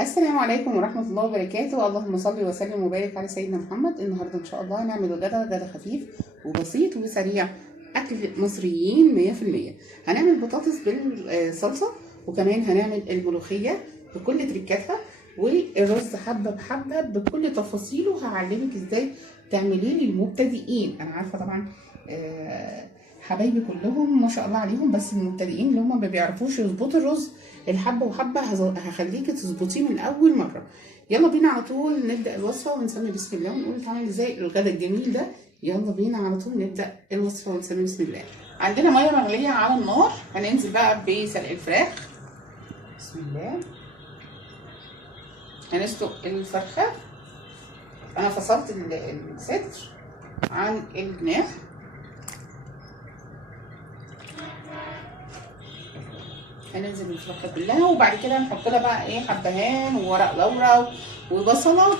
السلام عليكم ورحمة الله وبركاته. اللهم صل وسلم وبارك على سيدنا محمد. النهاردة إن شاء الله هنعمل غدا خفيف وبسيط وسريع، أكل مصريين 100%. هنعمل بطاطس بالصلصة، وكمان هنعمل الملوخية بكل تركاتها، والرز حبة بحبة بكل تفاصيله. هعلمك ازاي تعمليه للمبتدئين. أنا عارفة طبعا حبايبي كلهم ما شاء الله عليهم، بس المبتدئين اللي هم ما بيعرفوش يظبطوا الرز الحبه وحبه هخليكي تظبطيه من اول مره. يلا بينا على طول نبدا الوصفه ونسمي بسم الله ونقول تعمل ازاي الغدا الجميل ده. يلا بينا على طول نبدا الوصفه ونسمي بسم الله. عندنا ميه مغليه على النار، هننزل بقى بسلق الفراخ. بسم الله. هنسلق الفرخه. انا فصلت الصدر عن الجناح. هننزل بالفراخ كلها، وبعد كده نحط لها بقى ايه، حبهان وورق لورا وبصله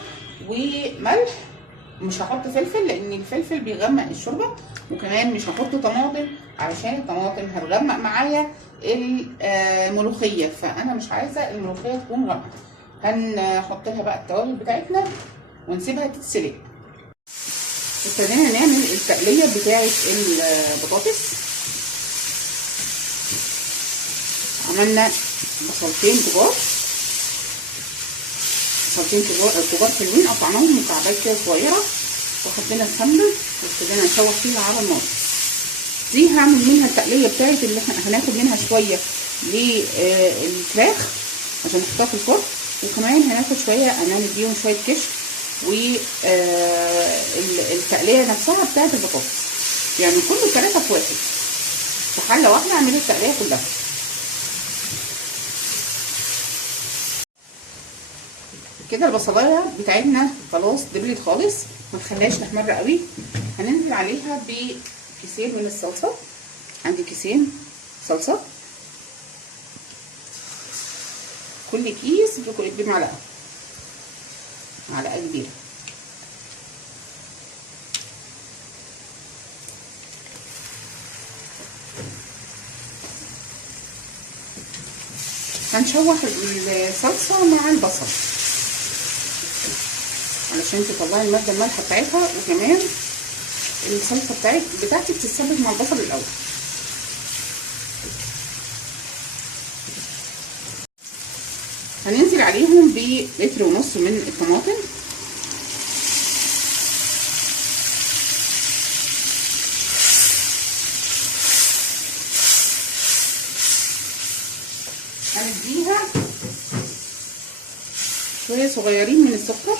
وملح. مش هحط فلفل لان الفلفل بيغمق الشوربه، وكمان مش هحط طماطم علشان الطماطم هتغمق معايا الملوخيه، فانا مش عايزه الملوخيه تكون غامقه. هنحط لها بقى التوابل بتاعتنا ونسيبها تتسلق. ابتدينا نعمل التقليه بتاعه البطاطس. عملنا بصلتين كبار حلوين، قطعناهم مكعبات كده صغيره، وحطينا السمنه وابتدينا نشوح فيها على النار. دي هعمل منها التقليه بتاعت اللي احنا هناخد منها شويه للفراخ عشان نحطها في الفرن، وكمان هناخد شويه هنعمل بيهم شويه كشك والتقليه نفسها بتاعت البطاطس. يعني كل الثلاثه في واحد، في حله واحده اعملوا التقليه كلها. كده البصلايه بتاعتنا خلاص دبلت خالص، ما تخليهاش تحمر قوي. هننزل عليها بكيسين من الصلصه. عندي كيسين صلصه، كل كيس بمعلقه، معلقه كبيره. هنشوح الصلصه مع البصل علشان تطلعي الماده المالحه بتاعتها، وكمان الصلصه بتاعتي بتتسبك مع البصل الاول. هننزل عليهم بلتر ونص من الطماطم. هنديها شويه صغيرين من السكر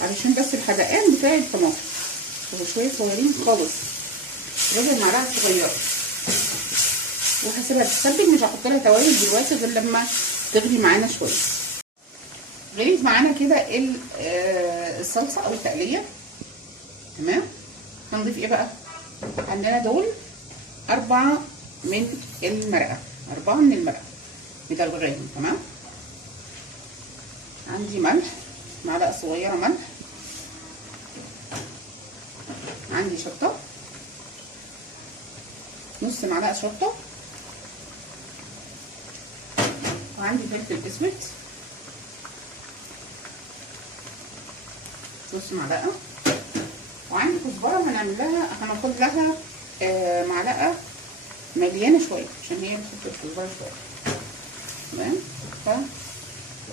علشان بس الحدقان بتاع الطماطم، شويه صغيرين خالص، ربع معلقه صغيره، وهسيبها تتسبك. مش هحط لها توابل دلوقتي غير لما تغلي معانا شويه. غليت معانا كده الصلصه او التقليه تمام. هنضيف ايه بقى؟ عندنا دول 4 من المرقه، 4 من المرقه مدلغاهم تمام. عندي ملح، معلقه صغيره ملح. عندي شطه، نص معلقه شطه. وعندي فلفل اسود نص معلقه. وعندي كزبره هناخد لها معلقه مليانه شويه عشان هي بتحط الكزبره شويه تمام.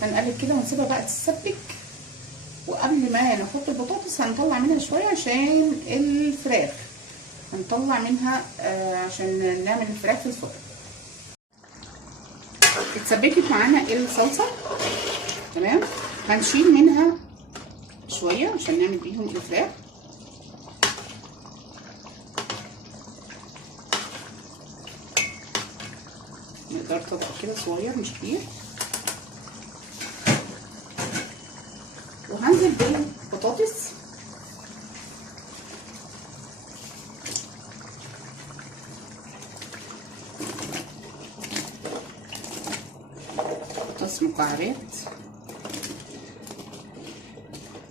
فهنقلب كده ونسيبها بقى تتسبك، وقبل ما نحط البطاطس هنطلع منها شويه عشان الفراخ، هنطلع منها عشان نعمل الفراخ في الفرن. اتسبكت معانا الصلصه تمام. هنشيل منها شويه عشان نعمل بيهم الفراخ. مقدار طبق كده صغير مش كبير. وهنزل بالبطاطس. بطاطس مكعبات،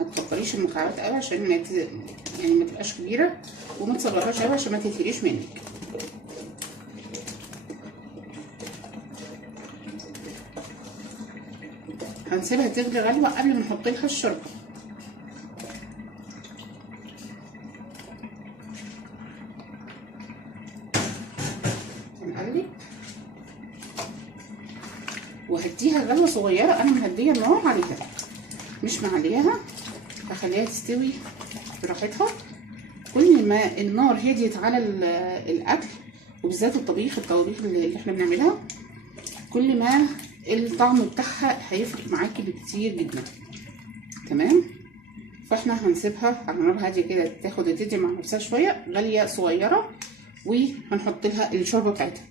ما تكبريش المكعبات قوي عشان يعني ما تبقاش كبيره، وما تصغرهاش قوي عشان ما تتهريش منك. هنسيبها تغلي غلوه قبل ما نحط لها الشوربه. هنقلب وهديها غلوه صغيره. انا مهديه النار عليها مش معليها، هخليها تستوي براحتها. كل ما النار هديت على الاكل وبالذات الطبيخ اللي احنا بنعملها، كل ما الطعم بتاعها هيفرق معاكي بكتير جدا. تمام. فاحنا هنسيبها على نار هاديه كده تاخد وتدي مع نفسها شويه، غاليه صغيره، وهنحط لها الشوربه بتاعتها.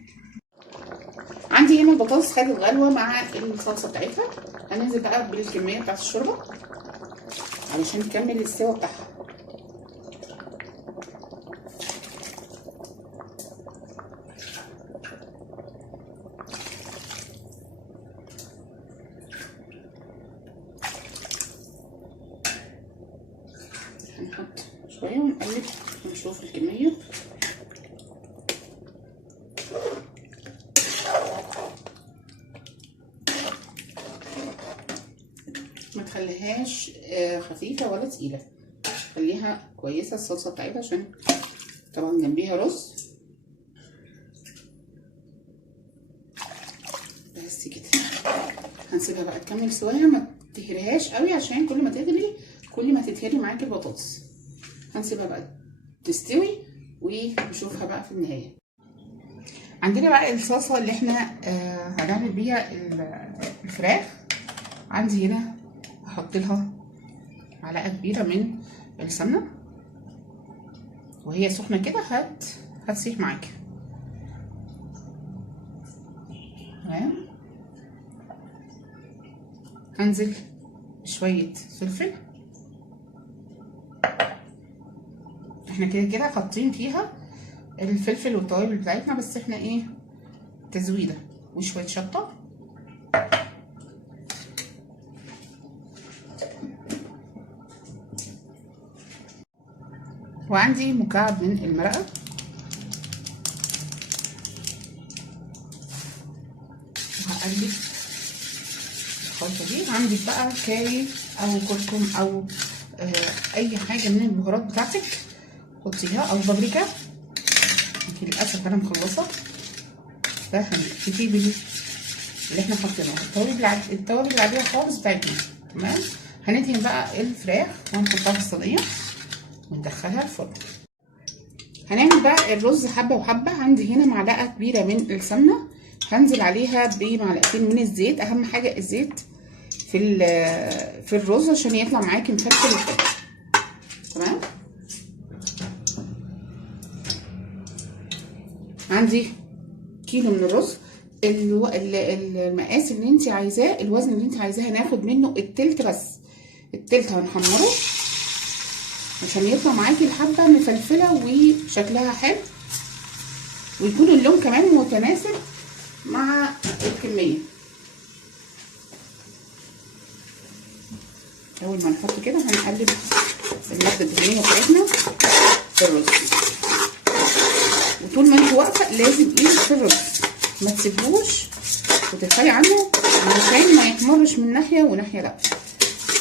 عندي هنا البطاطس خدت غلوه مع الصلصه بتاعتها. هننزل بقى بالكميه بتاعت الشوربه علشان نكمل السوا بتاعها. هنحط شويه ونقلب ونشوف الكميه. ما تخليهاش خفيفه ولا تقيله، خليها كويسه الصلصه بتاعتها عشان طبعا جنبيها رز. بس كده هنسيبها بقى تكمل سواها، ما تهريهاش قوي عشان كل ما تغلي كل ما تتهري معاكي البطاطس. هنسيبها بقى تستوي ونشوفها بقى في النهايه. عندنا بقى الصلصه اللي احنا هنعمل بيها الفراخ. عندي هنا هحط لها معلقه كبيره من السمنه، وهي سخنه كده هتسيح معاكي. تمام. هنزل بشويه فلفل. احنا كده حاطين فيها الفلفل والتوابل بتاعتنا، بس احنا ايه تزويده، وشويه شطه. وعندي مكعب من المرقه. وهقلب الخلطه دي. عندك بقى كاري او كركم او اي حاجه من البهارات بتاعتك حطيها، او بابريكا. للاسف انا مخلصه، فهنكتفي باللي احنا حاطينه، التوابل العاديه خالص بتاعتنا. تمام. هندهن بقى الفراخ وهنحطها في الصينيه وندخلها الفرن. هنعمل بقى الرز حبه وحبه. عندي هنا معلقه كبيره من السمنه، هنزل عليها بمعلقتين من الزيت. اهم حاجه الزيت في الرز عشان يطلع معاكي مفلفل وحلو. تمام. عندي كيلو من الرز. المقاس اللي انت عايزاه، الوزن اللي انت عايزاه، هناخد منه التلت بس. التلت هنحمره عشان يطلع معاكي الحبه مفلفله وشكلها حلو، ويكون اللون كمان متناسب مع الكميه. اول ما نحط كده هنقلب الماده الدهنيه بتاعتنا في الرز، وطول ما انت واقفه لازم ايدك في الرز ما تسيبوش وترفعي عنه علشان ما يحمرش من ناحيه وناحيه لا.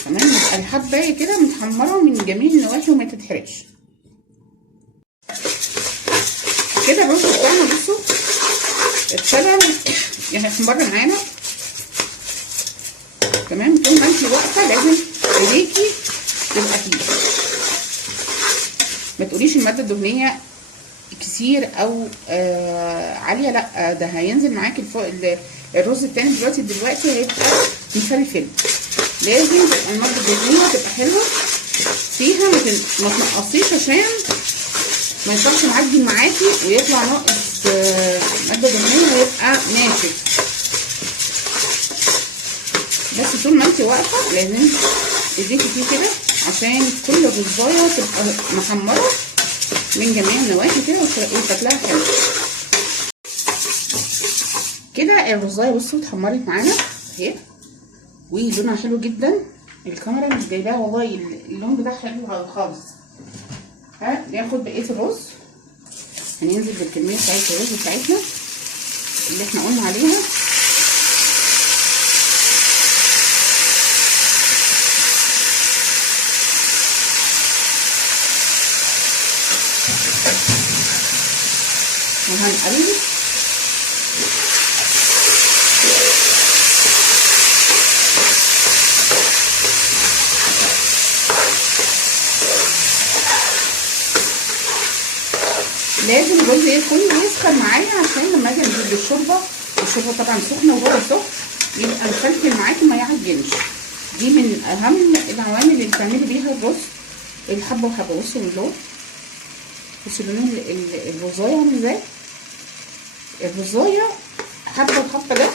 تمام. يبقى الحبايه كده متحمره من جميع النواحي وما تتحرقش. كده الرز بتاعنا بصوا ابتدى يعني احمر معانا. تمام. طول ما انت واقفه لازم ايديكي تبقى فيه، ما تقوليش الماده الدهنيه كتير او عاليه، لا ده هينزل معاكي الرز التاني دلوقتي هيبقى مفلفل. لازم تبقى الماده الدهنيه تبقى حلوه فيها، ما تنقصيش عشان ما يطلعش معجن معاكي ويطلع ناقص ماده دهنيه ويبقى ناشف. بس طول ما انت واقفه لازم ايديكي فيه كده عشان كل الرزايه تبقى محمره من جميع النواحي كده وشكلها حلو. كده الرزايه بصوا اتحمرت معانا اهي ولونها حلو جدا. الكاميرا مش جايباها والله، اللون بتاعها حلو خالص. هناخد بقيه الرز، هننزل بالكميه بتاعت الرز بتاعتنا اللي احنا قلنا عليها. وهنقلب. لازم الرز يكون يسخن معايا عشان لما اجي انزل بالشوربه، الشوربه طبعا سخنه وهو سخن، يبقى مفلفل معاكي ما يعجنش. دي من اهم العوامل اللي بتعملي بيها الرز الحبه وحبه. بصوا اللون، بصوا لون الرزايه عامل ازاي. الرزايه حبه وحبه ده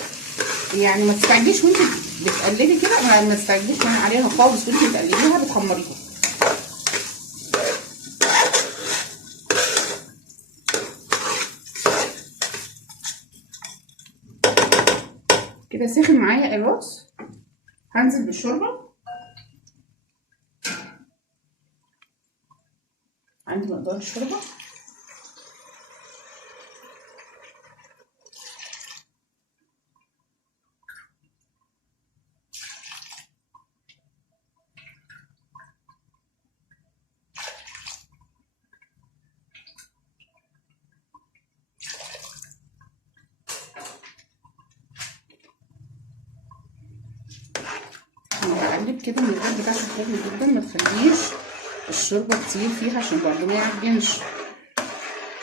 يعني ما تستعجليش وانت بتقلبي كده، ما تستعجليش عليها خالص وانت بتقلبيها، بتخمريها. كده سخن معايا الرز، هنزل بالشوربه. عندي مقدار الشوربه، هقلب كده من القلب بتاعها حلو جدا، ما تخليش الشوربه كتير فيها عشان برضه ما يعجنش،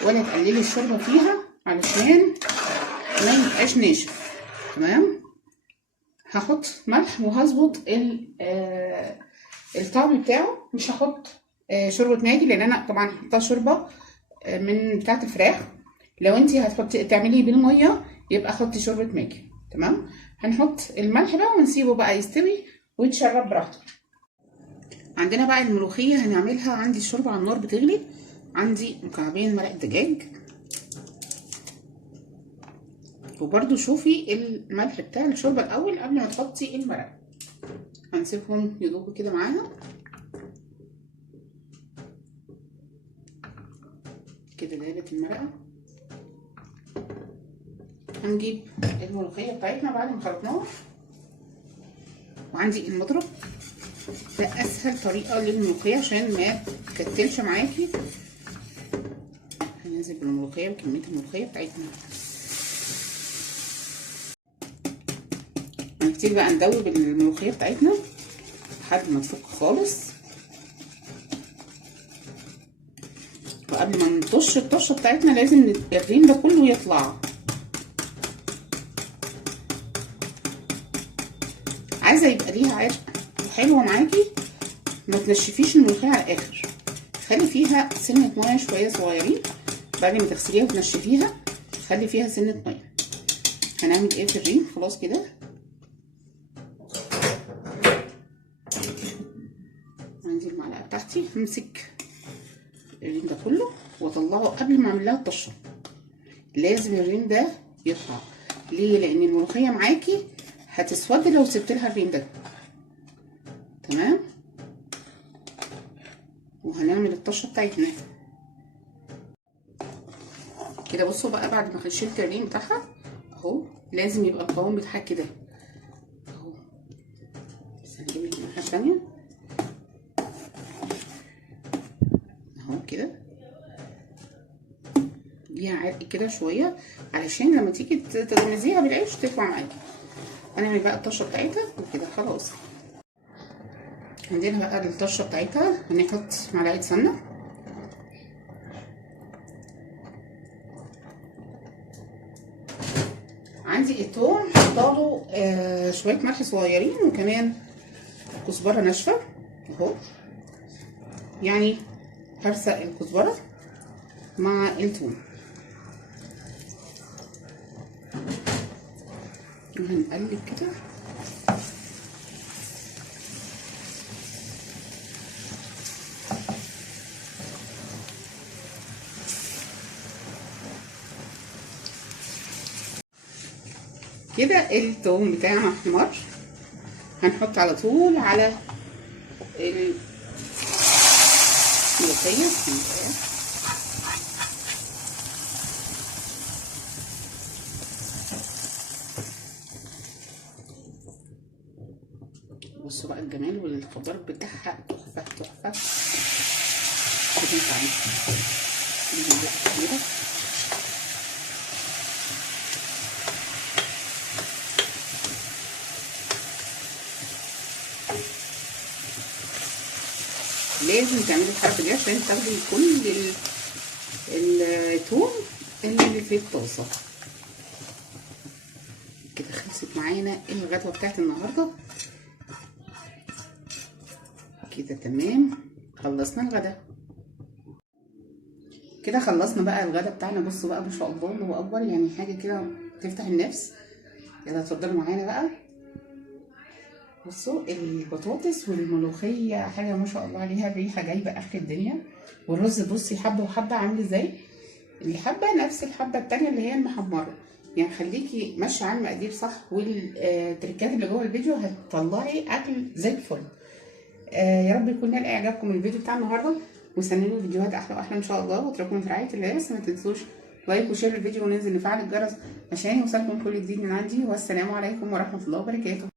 ولا تقللي الشوربه فيها علشان ما يبقاش ناشف. تمام. هحط ملح وهظبط الطعم بتاعه. مش هحط شوربه ماجي لان انا طبعا هحطها شوربه من بتاعه الفراخ. لو انت هتحطي تعمليه بالميه يبقى حطي شوربه ماجي. تمام. هنحط الملح بقى ونسيبه بقى يستوي ويتشرب براحته. عندنا بقى الملوخيه هنعملها. عندي الشوربه على النار بتغلي، عندي مكعبين مرق دجاج، وبرده شوفي الملح بتاع الشوربه الاول قبل ما تحطي المرق. هنسيبهم يذوبوا كده معاها كده. دابت المرقه. هنجيب الملوخيه بتاعتنا بعد ما خلطناها، وعندي المضرب ده اسهل طريقه للملوخيه عشان ما تكتلش معاكي. هننزل بالملوخيه وكميه الملوخيه بتاعتنا. هنبتدي بقى ندوب الملوخيه بتاعتنا لحد ما تفك خالص، وقبل ما نطش الطشه بتاعتنا لازم الريم ده كله يطلع. عايزه يبقى ليها عرق حلوه معاكي، ما تنشفيش الملوخيه على الاخر، خلي فيها سنه ميه شويه صغيرين بعد ما تغسليها وتنشفيها، خلي فيها سنه ميه. هنعمل ايه في الريم؟ خلاص كده عندي المعلقه بتاعتي، همسك الريم ده كله واطلعه قبل ما اعمل لها الطشه. لازم الريم ده يطلع. ليه؟ لان الملوخيه معاكي هتسود لو سبت لها الريم ده. تمام. وهنعمل الطشه بتاعتنا كده. بصوا بقى بعد ما شلت الريم بتاعها اهو، لازم يبقى القوام بتاعها كده اهو. بس هنجيب الناحيه الثانيه اهو كده، ليها عرق كده شويه علشان لما تيجي تغمزيها بالعيش تطلع معاكي. هنعمل بقى الطشه بتاعتها وكده خلاص. عندنا بقى الطشه بتاعتها هنحط معلقه سمنه، عندي الثوم حطاله شويه ملح صغيرين، وكمان كزبره ناشفه اهو، يعني هرسق الكزبره مع الثوم. وهنقلب كده كده. الثوم بتاعنا احمر، هنحط على طول على الملوخيه. بصوا بقى الجمال والخضار بتاعها تحفه تحفه. كده لازم تعملي الحركه دي عشان تاخدي كل التوم اللي في الطاسه. كده خلصت معانا الغدوه بتاعت النهارده. كده تمام، خلصنا الغدا. كده خلصنا بقى الغدا بتاعنا. بصوا بقى ما شاء الله، الله اكبر، يعني حاجه كده تفتح النفس. يلا اتفضلوا معانا بقى. بصوا البطاطس والملوخيه حاجه ما شاء الله عليها، الريحه جايبه اخر الدنيا. والرز بصي حبه وحبه عامل ازاي. الحبه نفس الحبه التانيه اللي هي المحمره، يعني خليكي ماشيه على المقادير صح، والتركات اللي جوه الفيديو هتطلعي اكل زي الفل. يا رب يكون نال اعجابكم الفيديو بتاع النهارده، واستنوني فيديوهات احلى واحلى ان شاء الله. واترككم في رعايه الله، بس ما تنسوش لايك وشير الفيديو وننزل نفعل الجرس عشان يوصلكم كل جديد من عندي. والسلام عليكم ورحمه الله وبركاته.